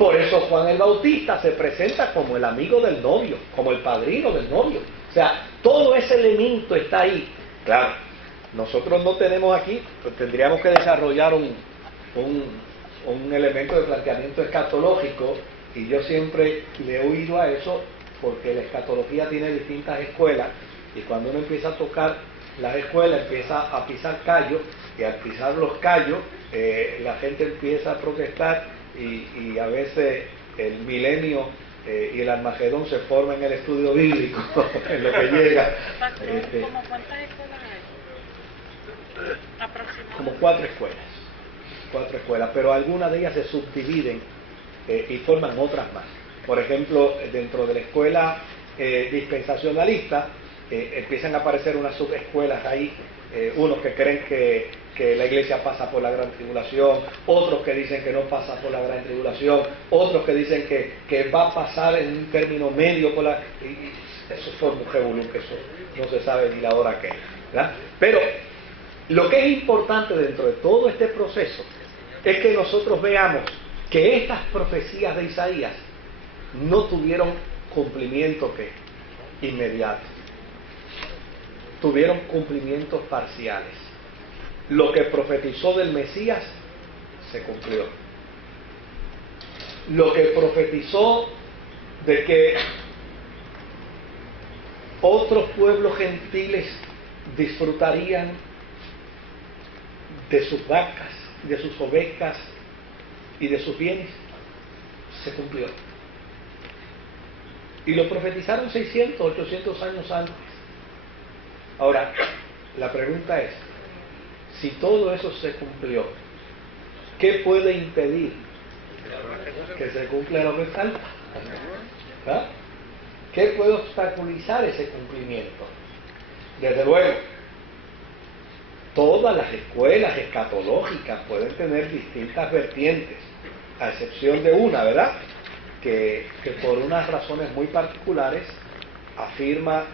Por eso Juan el Bautista se presenta como el amigo del novio, como el padrino del novio. O sea, todo ese elemento está ahí. Claro, nosotros no tenemos aquí, pues tendríamos que desarrollar un elemento de planteamiento escatológico, y yo siempre le he oído a eso porque la escatología tiene distintas escuelas, y cuando uno empieza a tocar las escuelas empieza a pisar callos, y al pisar los callos la gente empieza a protestar, y a veces el milenio y el Armagedón se forman en el estudio bíblico en lo que llega. ¿Cómo cuántas escuelas hay? Aproximadamente. Como cuatro escuelas, pero algunas de ellas se subdividen y forman otras más. Por ejemplo, dentro de la escuela dispensacionalista empiezan a aparecer unas subescuelas ahí, unos que creen que la iglesia pasa por la gran tribulación, otros que dicen que no pasa por la gran tribulación, otros que dicen que va a pasar en un término medio por la... Y eso fue un revolú, que eso no se sabe ni la hora que es, ¿verdad? Pero lo que es importante dentro de todo este proceso es que nosotros veamos que estas profecías de Isaías no tuvieron cumplimiento inmediato, tuvieron cumplimientos parciales. Lo que profetizó del Mesías se cumplió. Lo que profetizó de que otros pueblos gentiles disfrutarían de sus vacas, de sus ovejas y de sus bienes, se cumplió. Y lo profetizaron 600, 800 años antes. Ahora, la pregunta es, si todo eso se cumplió, ¿qué puede impedir que se cumpla lo que falta? ¿Ah? ¿Qué puede obstaculizar ese cumplimiento? Desde luego, todas las escuelas escatológicas pueden tener distintas vertientes, a excepción de una, ¿verdad? Que por unas razones muy particulares afirma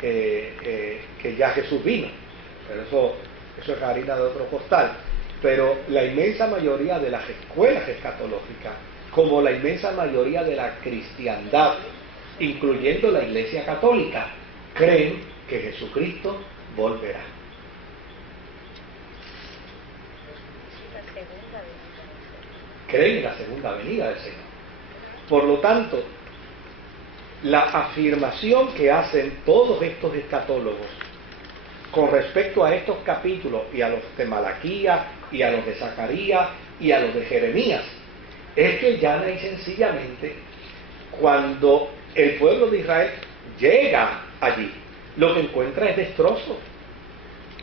que ya Jesús vino. Pero eso es harina de otro costal. Pero la inmensa mayoría de las escuelas escatológicas, como la inmensa mayoría de la cristiandad, incluyendo la Iglesia Católica, creen que Jesucristo volverá. Creen en la segunda venida del Señor. Por lo tanto, la afirmación que hacen todos estos escatólogos con respecto a estos capítulos, y a los de Malaquías, y a los de Zacarías, y a los de Jeremías, es que llana y sencillamente, cuando el pueblo de Israel llega allí, lo que encuentra es destrozo.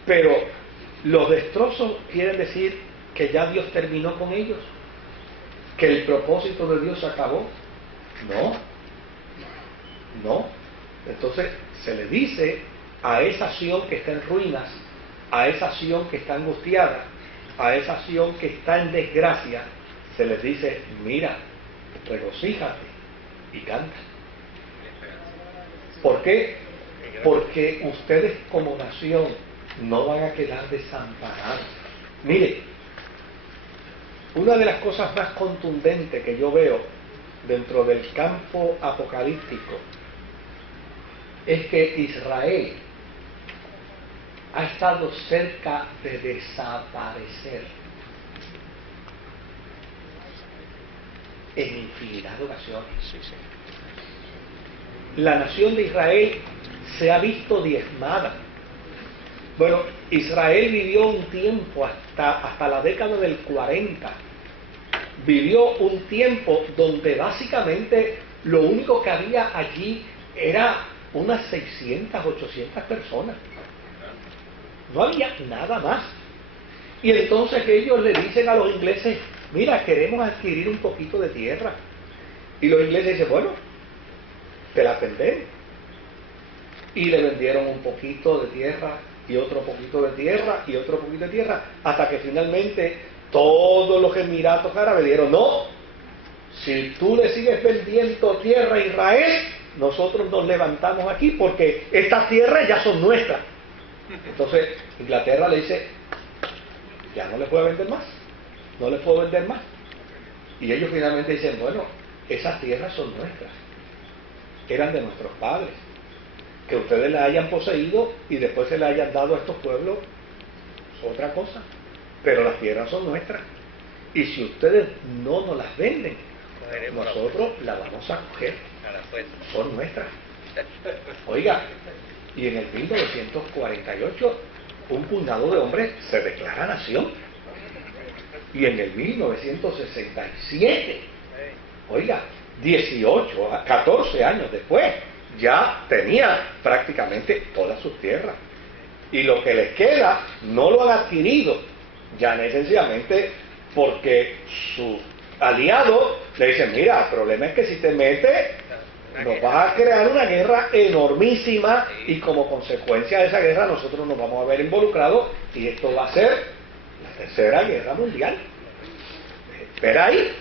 Pero los destrozos quieren decir que ya Dios terminó con ellos, que el propósito de Dios se acabó. No. Entonces se le dice a esa Sión que está en ruinas, a esa Sión que está angustiada, a esa Sión que está en desgracia, se les dice, mira, regocíjate y canta. ¿Por qué? Porque ustedes como nación no van a quedar desamparados. Mire, una de las cosas más contundentes que yo veo dentro del campo apocalíptico es que Israel ha estado cerca de desaparecer en infinidad de ocasiones. La nación de Israel se ha visto diezmada. Bueno, Israel vivió un tiempo hasta la década del 40. Vivió un tiempo donde básicamente lo único que había allí era unas 600, 800 personas. No había nada más. Y entonces ellos le dicen a los ingleses, mira, queremos adquirir un poquito de tierra. Y los ingleses dicen, bueno, te la vendemos. Y le vendieron un poquito de tierra, y otro poquito de tierra, y otro poquito de tierra, hasta que finalmente todos los Emiratos Árabes dijeron, no, si tú le sigues vendiendo tierra a Israel, nosotros nos levantamos aquí porque estas tierras ya son nuestras. Entonces Inglaterra le dice, ya no le puedo vender más, no le puedo vender más. Y ellos finalmente dicen, bueno, esas tierras son nuestras, eran de nuestros padres. Que ustedes la hayan poseído y después se la hayan dado a estos pueblos es otra cosa, pero las tierras son nuestras. Y si ustedes no nos las venden, nosotros las vamos a coger, son nuestras. Oiga, y en el 1948 un puñado de hombres se declara nación. Y en el 1967, oiga, 14 años después, ya tenía prácticamente todas sus tierras. Y lo que les queda no lo han adquirido, ya sencillamente porque sus aliados le dicen, mira, el problema es que si te metes, nos vas a crear una guerra enormísima y como consecuencia de esa guerra nosotros nos vamos a ver involucrados y esto va a ser la tercera guerra mundial. Espera ahí,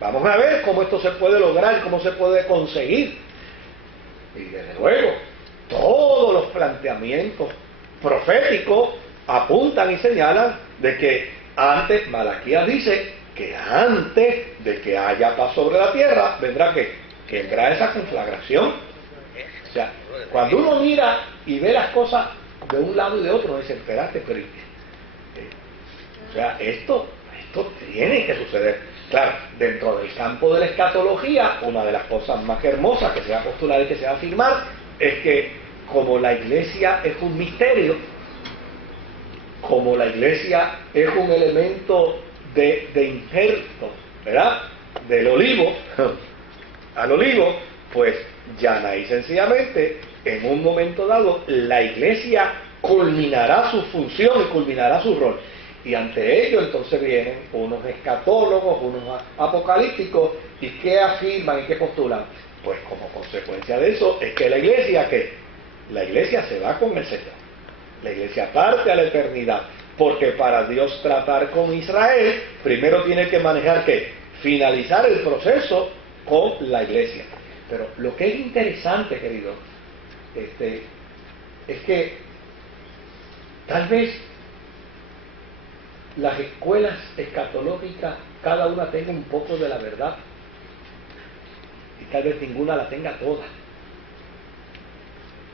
vamos a ver cómo esto se puede lograr, cómo se puede conseguir. Y desde luego, todos los planteamientos proféticos apuntan y señalan de que antes, Malaquías dice que antes de que haya paz sobre la tierra, vendrá que vendrá esa conflagración. O sea, cuando uno mira y ve las cosas de un lado y de otro, dice, espérate, pero o sea, esto tiene que suceder. Claro, dentro del campo de la escatología, una de las cosas más hermosas que se va a postular y que se va a afirmar es que como la iglesia es un misterio, como la iglesia es un elemento de injerto, ¿verdad?, del olivo al olivo, pues llana y sencillamente en un momento dado la iglesia culminará su función y culminará su rol. Y ante ello entonces vienen unos escatólogos, unos apocalípticos, y ¿qué afirman y qué postulan? Pues como consecuencia de eso es que la iglesia se va con el Señor. La iglesia parte a la eternidad, porque para Dios tratar con Israel, primero tiene que manejar ¿qué? Finalizar el proceso con la iglesia. Pero lo que es interesante, querido, es que tal vez las escuelas escatológicas, cada una tenga un poco de la verdad, y tal vez ninguna la tenga toda.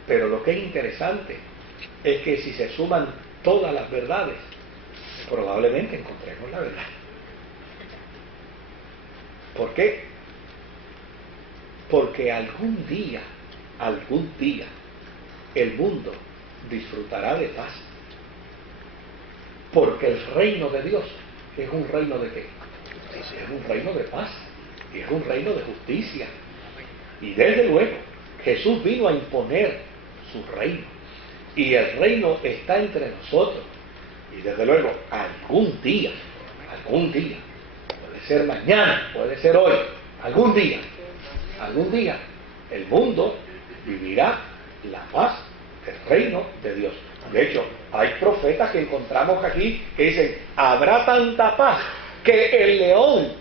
Pero lo que es interesante es que si se suman todas las verdades, probablemente encontremos la verdad. ¿Por qué? Porque algún día, el mundo disfrutará de paz. Porque el reino de Dios es un reino de ¿qué? Es un reino de paz, y es un reino de justicia. Y desde luego, Jesús vino a imponer su reino, y el reino está entre nosotros. Y desde luego, algún día, puede ser mañana, puede ser hoy, algún día, el mundo vivirá la paz del reino de Dios. De hecho, hay profetas que encontramos aquí que dicen, habrá tanta paz que el león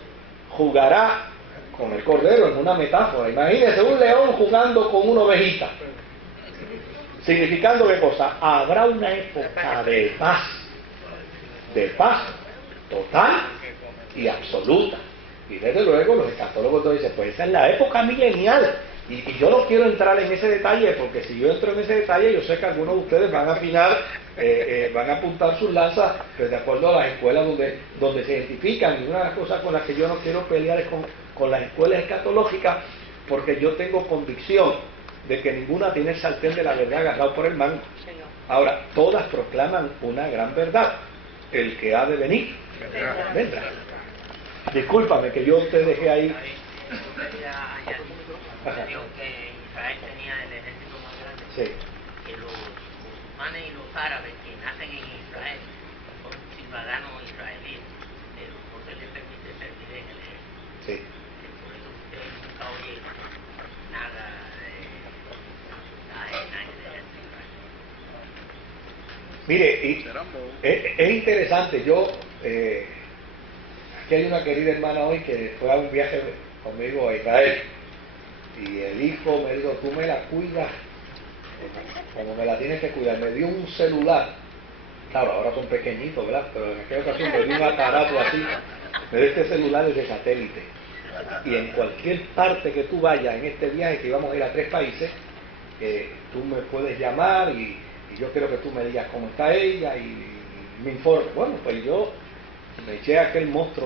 jugará con el cordero, en una metáfora. Imagínense un león jugando con una ovejita. Significando qué cosa, habrá una época de paz total y absoluta. Y desde luego los escatólogos dicen, pues esa es la época milenial. Y yo no quiero entrar en ese detalle, porque si yo entro en ese detalle, yo sé que algunos de ustedes van a afinar, van a apuntar sus lanzas, pues de acuerdo a las escuelas donde se identifican. Y una de las cosas con las que yo no quiero pelear es con las escuelas escatológicas, porque yo tengo convicción de que ninguna tiene el sartén de la verdad agarrado por el mango. Ahora, todas proclaman una gran verdad: el que ha de venir, vendrá. Discúlpame que yo te dejé ahí. Dijo que Israel tenía el ejército más grande. Sí. Que los musulmanes y los árabes que nacen en Israel son ciudadanos israelíes, pero no se les permite servir en el ejército. Sí. Por eso usted nunca oye nada de el ejército israelí. Mire, es interesante. Aquí hay una querida hermana hoy que fue a un viaje conmigo a Israel. Y el hijo me dijo, tú me la cuidas como me la tienes que cuidar. Me dio un celular. Claro, ahora son pequeñitos, ¿verdad? Pero en aquella ocasión me dio un aparato así. Pero este celular es de satélite. Y en cualquier parte que tú vayas en este viaje, que íbamos a ir a 3 países, tú me puedes llamar y yo quiero que tú me digas cómo está ella y me informe. Bueno, pues yo me eché aquel monstruo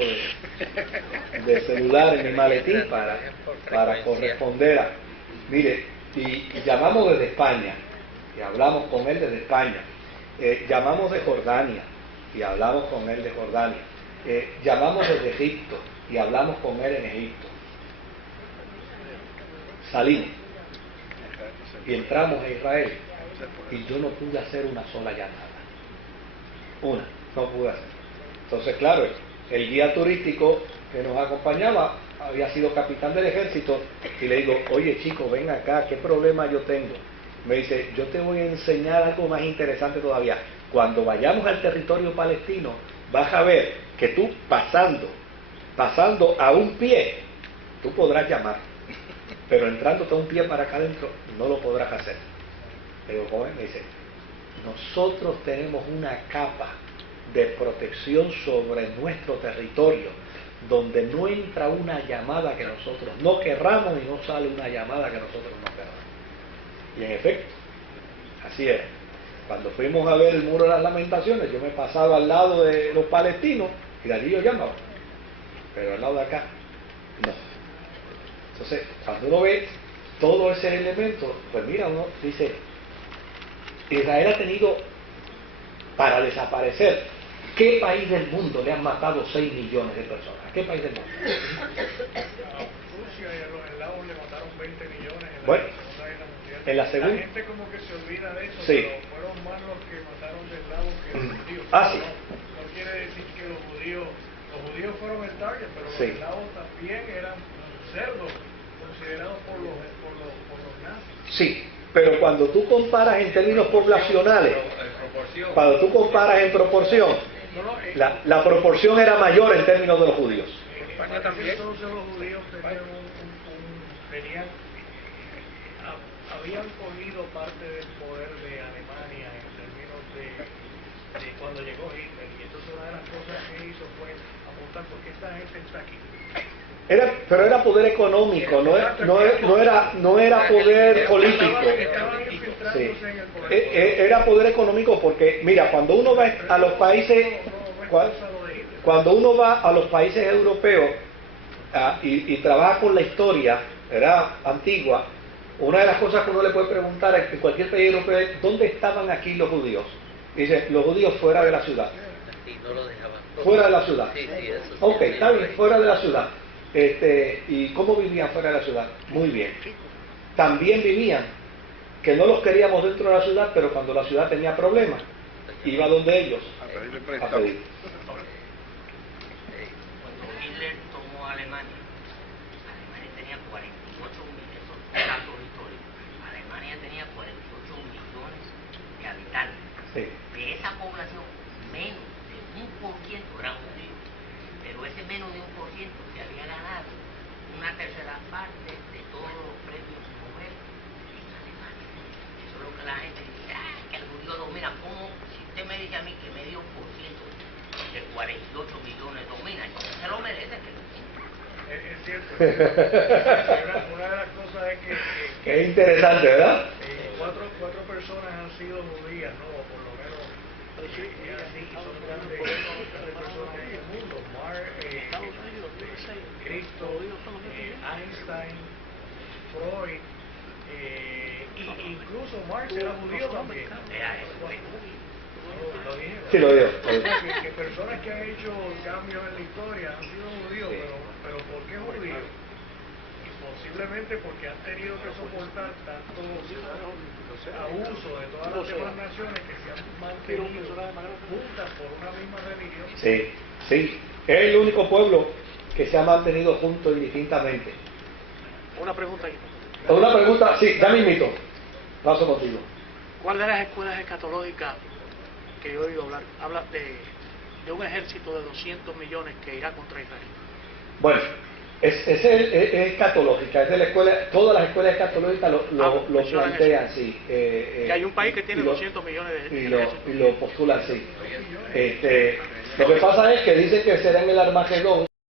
de celular en mi maletín para corresponder a... Mire, y llamamos desde España y hablamos con él desde España. Llamamos de Jordania y hablamos con él de Jordania. Llamamos desde Egipto y hablamos con él en Egipto. Salimos y entramos a Israel y yo no pude hacer una sola llamada. No pude hacer. Entonces, claro, el guía turístico que nos acompañaba había sido capitán del ejército y le digo, oye chico, ven acá, ¿qué problema yo tengo? Me dice, yo te voy a enseñar algo más interesante todavía. Cuando vayamos al territorio palestino, vas a ver que tú pasando a un pie, tú podrás llamar, pero entrándote a un pie para acá adentro, no lo podrás hacer. Le digo, joven, me dice, nosotros tenemos una capa de protección sobre nuestro territorio, donde no entra una llamada que nosotros no querramos y no sale una llamada que nosotros no querramos. Y en efecto, así era. Cuando fuimos a ver el Muro de las Lamentaciones, yo me pasaba al lado de los palestinos y de allí yo llamaba, pero al lado de acá, no. Entonces, cuando uno ve todo ese elemento, pues mira, uno dice, Israel ha tenido, para desaparecer, ¿qué país del mundo le han matado 6 millones de personas? ¿A qué país del mundo? A Rusia y a los eslavos le mataron 20 millones en Bueno, la Segunda Guerra Mundial. en la segunda... La gente como que se olvida de eso, Sí. pero fueron más los que mataron de eslavos que los judíos. Sí. No quiere decir que los judíos fueron el target, pero los Sí. eslavos también eran cerdos considerados por los nazis. Sí, pero cuando tú comparas en términos poblacionales, cuando tú comparas en proporción, la proporción era mayor en términos de los judíos. En España también. Entonces los judíos habían cogido parte del poder de Alemania en términos de cuando llegó Hitler, y entonces una de las cosas que hizo fue apuntar porque esta gente está aquí. Pero era poder económico, no era poder político. Estaban infiltrándose Sí. en el poder. Era poder económico porque, mira, cuando uno va a los países, cuando uno va a los países europeos y trabaja con la historia, ¿verdad?, antigua, una de las cosas que uno le puede preguntar en cualquier país europeo es, ¿dónde estaban aquí los judíos? Dice, los judíos fuera de la ciudad. Y no lo dejaban. Fuera de la ciudad. Sí, eso sí. Ok, está bien, fuera de la ciudad. ¿Y cómo vivían fuera de la ciudad? Muy bien. También vivían, que no los queríamos dentro de la ciudad, pero cuando la ciudad tenía problemas, iba donde ellos a pedir. Cuando Hitler tomó Alemania tenía 48 millones, eso es datos históricos. Alemania tenía 48 millones de habitantes. Sí. De esa población, menos de 1% eran judíos. Pero ese menos de 1% se había ganado una tercera parte de todos los premios Nobel en Alemania. Eso es lo que la gente dice, que el judío domina. ¿Cómo? Si usted me dice a mí que medio por ciento de 48 millones domina, entonces se lo merece que lo domine. Es cierto. Una de las cosas es que Es interesante, ¿verdad? cuatro personas han sido judías, ¿no? O por lo menos así, son grandes personas en el mundo. Cristo, Einstein, Freud, y incluso Marx era judío también. Sí, lo digo. Que personas que han hecho cambios en la historia han sido judíos, pero ¿por qué judíos? Y posiblemente porque han tenido que soportar tanto abuso de todas las demás naciones que se han mantenido juntas por una misma religión. Sí, sí. Es el único pueblo que se ha mantenido junto indistintamente. Una pregunta aquí. Una pregunta, sí, ya me invito. Paso contigo. ¿Cuál de las escuelas escatológicas que he oído hablar habla de un ejército de 200 millones que irá contra Israel? Bueno, es escatológica, es de la escuela, todas las escuelas escatológicas lo plantean, sí. Que hay un país que tiene y lo- 200 millones de y ejército. lo postulan, sí. Lo que pasa es que dice que será en el Armagedón